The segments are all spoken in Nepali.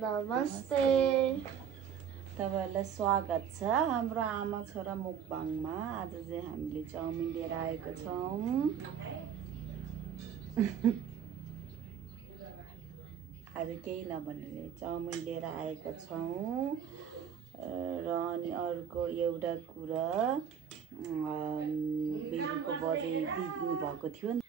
नमस्ते तपाईहरुलाई स्वागत छ हाम्रो आमा छोरा मुकबाङमा। आज चाहिँ हामीले चाउमिन लिएर आएको छौं। आज केही नबनेर चाउमिन लिएर आएको छौं। र अनि अर्को एउटा कुरा बेबीको बजै बित्नु भएको थियो नि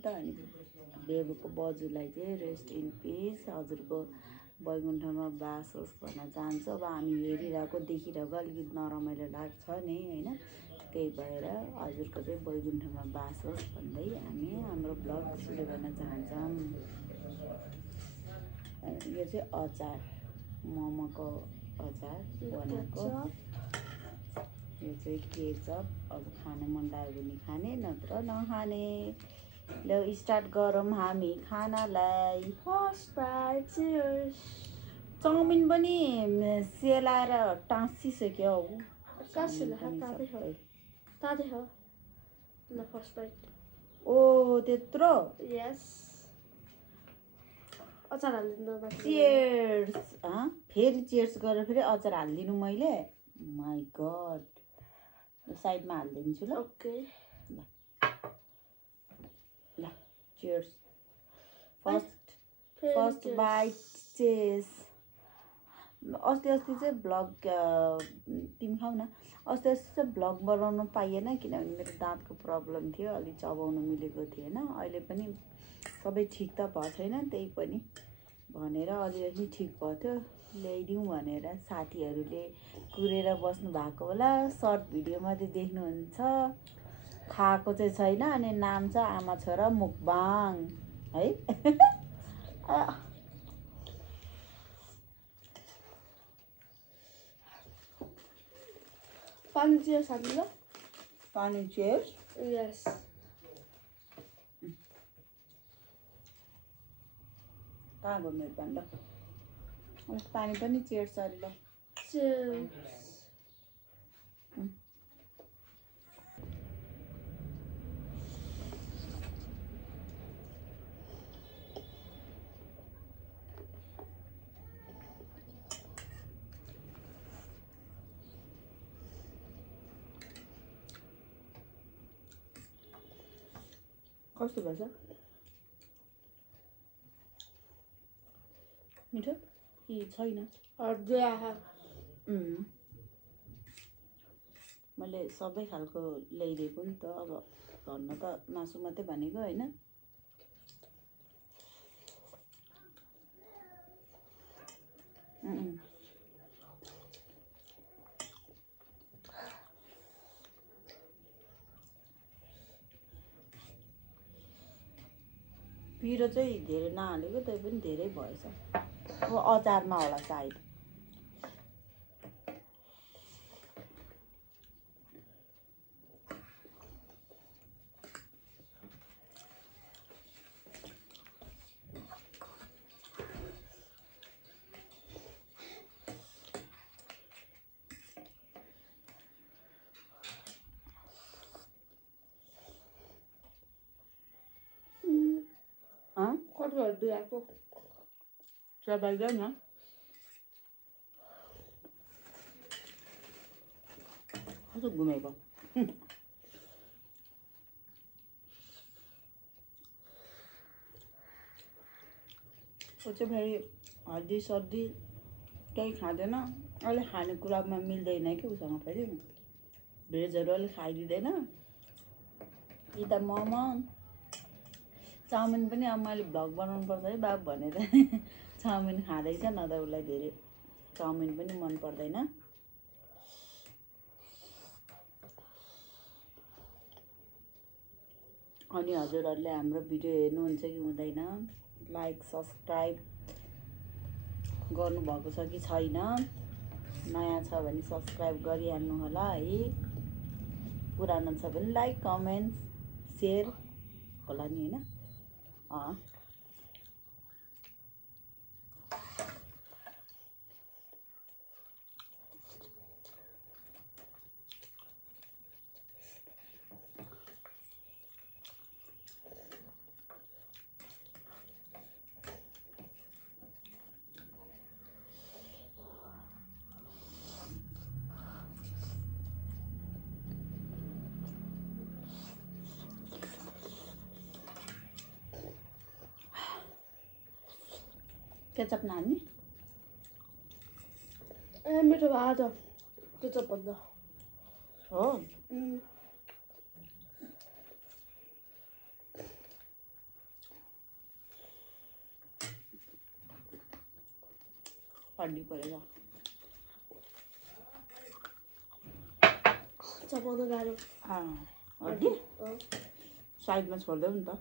त। अनि बेबीको बजुलाई चाहिँ रेस्ट इन पिस, हजुरको बैकुण्ठमा बास होस् भन्न चाहन्छु। अब हामी हेरिरहेको देखिरहेको अलिकति नरमाइलो लाग्छ नि हैन, त्यही भएर हजुरको चाहिँ बैकुण्ठमा बास होस् भन्दै हामी हाम्रो ब्लग सुरु गर्न चाहन्छौँ। यो चाहिँ अचार, मोमोको अचार बनाएको। यो चाहिँ केचप, अब खान मन लाग्यो भने खाने नत्र नखाने। ल स्टार्ट गरौँ हामी खानालाई। चाउमिन पनि सेलाएर टाँसिसक्यो हौ। ओ त्यत्रो? यस। अचार हाल्दिनु न। चियर्स। फेरि चियर्स गरेर फेरि अचार हाल्दिनु मैले? My God. साइडमा हाल्दिन्छु ल। ओके। ल चियर्स। First bite chess. अस्ति चाहिँ ब्लग तिमी खाऊ न। अस्ति चाहिँ ब्लग बनाउनु पाइएन किनभने मेरो दाँतको प्रब्लम थियो, अलि चबाउन मिलेको थिएन। अहिले पनि सबै ठिक त भएको छैन, त्यही पनि भनेर अलिअलि ठिक भयो थियो ल्याइदिउँ भनेर साथीहरूले कुरेर बस्नु भएको होला। सर्ट भिडियोमा चाहिँ देख्नुहुन्छ, खाएको चाहिँ छैन। अनि नाम छ आमा छोरा मुकबाङ है। पानी चियर्स हाल्नु ल। पानी चियर्स। यस। कहाँ गयो मेरो पानी? ल पानी पनि चियर्स अरे ल। चियर्स। कस्तो भएछ? मिठो कि छैन? मैले सबै खालको ल्याइदिएको नि त। अब घरमा त मासु मात्रै भनेको होइन। पिरो चाहिँ धेरै नहालेको, त्यही पनि धेरै भएछ। अब अचारमा होला सायद। चबाइदैन। कस्तो घुमेको। त्यो चाहिँ फेरि हड्डी सड्डी केही खाँदैन। अहिले खानेकुरामा मिल्दैन कि उसँग फेरि भेजहरू अलिक खाइदिँदैन। कि त मोमो चाउमिन पनि अब मैले भ्लग बनाउनु पर्छ है बाबु भनेर चाउमिन खाँदैछ, न त उसलाई धेरै चाउमिन पनि मन पर्दैन। अनि हजुरहरूले हाम्रो भिडियो हेर्नुहुन्छ कि हुँदैन, लाइक सब्सक्राइब गर्नुभएको छ कि छैन, नयाँ छ भने सब्सक्राइब गरिहाल्नु होला है। पुरानो छ भने लाइक कमेन्ट सेयर होला नि हैन। केचप नहाल्ने ए मिठो भयो त केचप भन्दा हो हड्डी परेर चपाउन गाह्रो हड्डी साइडमा छोडिदेऊ नि त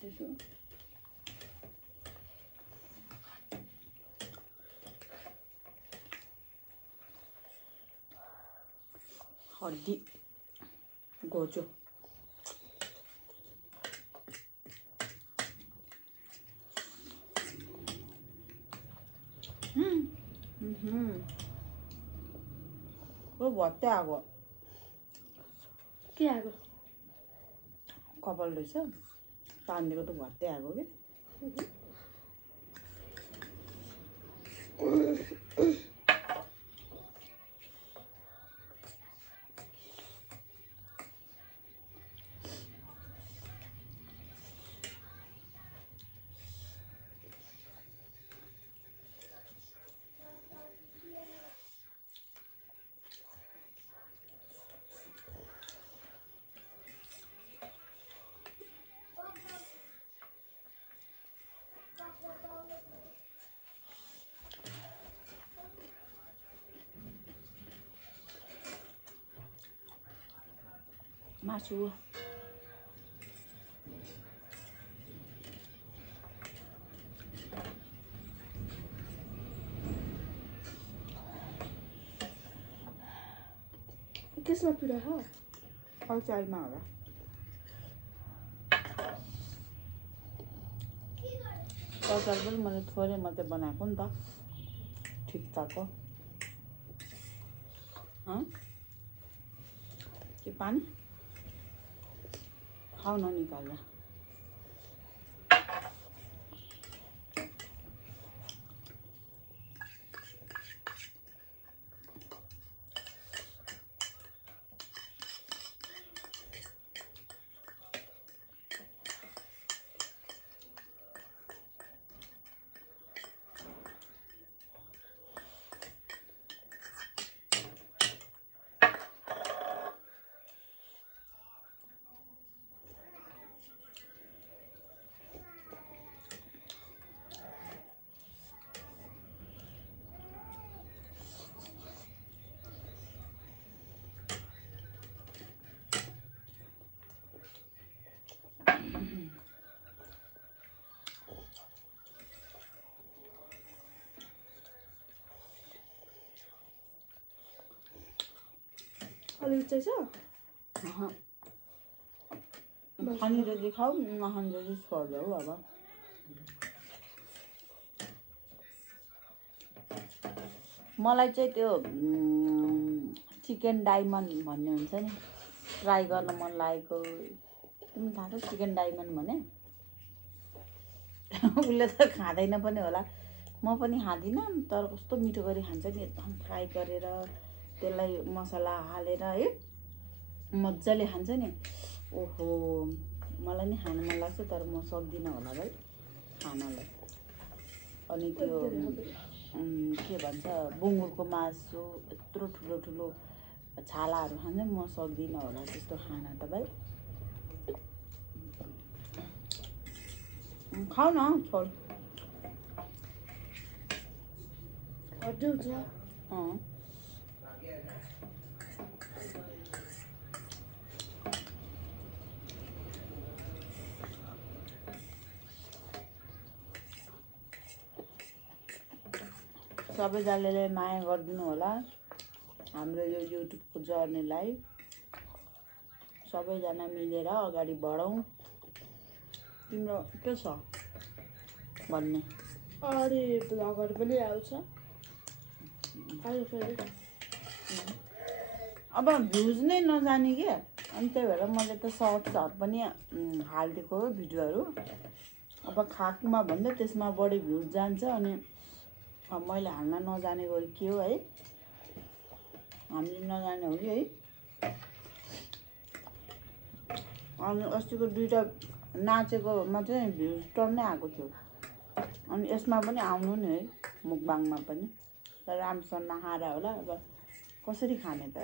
त्यसो हड्डी घोचो भत्ते आगो के आएको कपाल रहेछ तान्दिएको त भत्ते आएको कि मासु केसमा पीडा हो अचारमा होला अचार पनि मैले थोरै मात्रै बनाएको नि त ठिक्काको के पानी खाऊ न निकाल्दा अलिक चाहिँ छ खाने जति खाऊ नखाने जति छोडिदेऊ अब मलाई चाहिँ त्यो चिकन डायमन्ड भन्ने हुन्छ नि ट्राई गर्न मन लागेको तिमीलाई थाहा छ चिकन डायमन्ड भने उसले त खाँदैन पनि होला म पनि खाँदिनँ तर कस्तो मिठो गरी खान्छ नि एकदम फ्राई गरेर त्यसलाई मसला हालेर है मजाले खान्छ नि ओहो मलाई नि खान मन लाग्छ तर म सक्दिनँ होला भाइ खानलाई अनि त्यो के भन्छ बुङ्गुरको मासु यत्रो ठुलो ठुलो छालाहरू खान्छ म सक्दिनँ होला त्यस्तो खान त भाइ खाऊ न छोड हड्डी हुन्छ सबैजनाले माया गरिदिनु होला हाम्रो यो युट्युबको जर्नीलाई सबैजना मिलेर अगाडि बढौँ तिम्रो के छ भन्ने अरे ब्लगहरू पनि आउँछ आयो फेरि अब भ्युज नै नजाने क्या, अनि त्यही भएर मैले त सर्ट्सहरू पनि हालिदिएको हो भिडियोहरू। अब खाकमा भन्दा त्यसमा बढी भ्युज जान्छ, अनि अब मैले हाल्न नजानेको के हो है, हामीले नजाने हो कि है। अनि अस्तिको 2टा नाचेकोमा चाहिँ भ्युज टर्नै आएको थियो, अनि यसमा पनि आउनु नि है, मुकबाङमा पनि। तर राम्रोसँग नखाएर होला, अब कसरी खाने त।